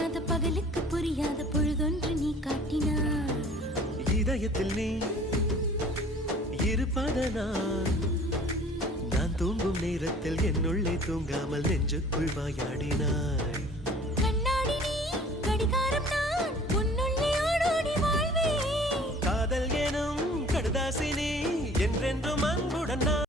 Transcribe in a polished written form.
விடியாத பகலுக்கு புரியாத பொழுதொன்று நீ காட்டினாய். இதயத்தில் நீ இருப்பதனால் நான் தூங்கும் நேரத்தில் என்னுள்ளே தூங்காமல் நெஞ்சுக்குள் வாயாடினாய்.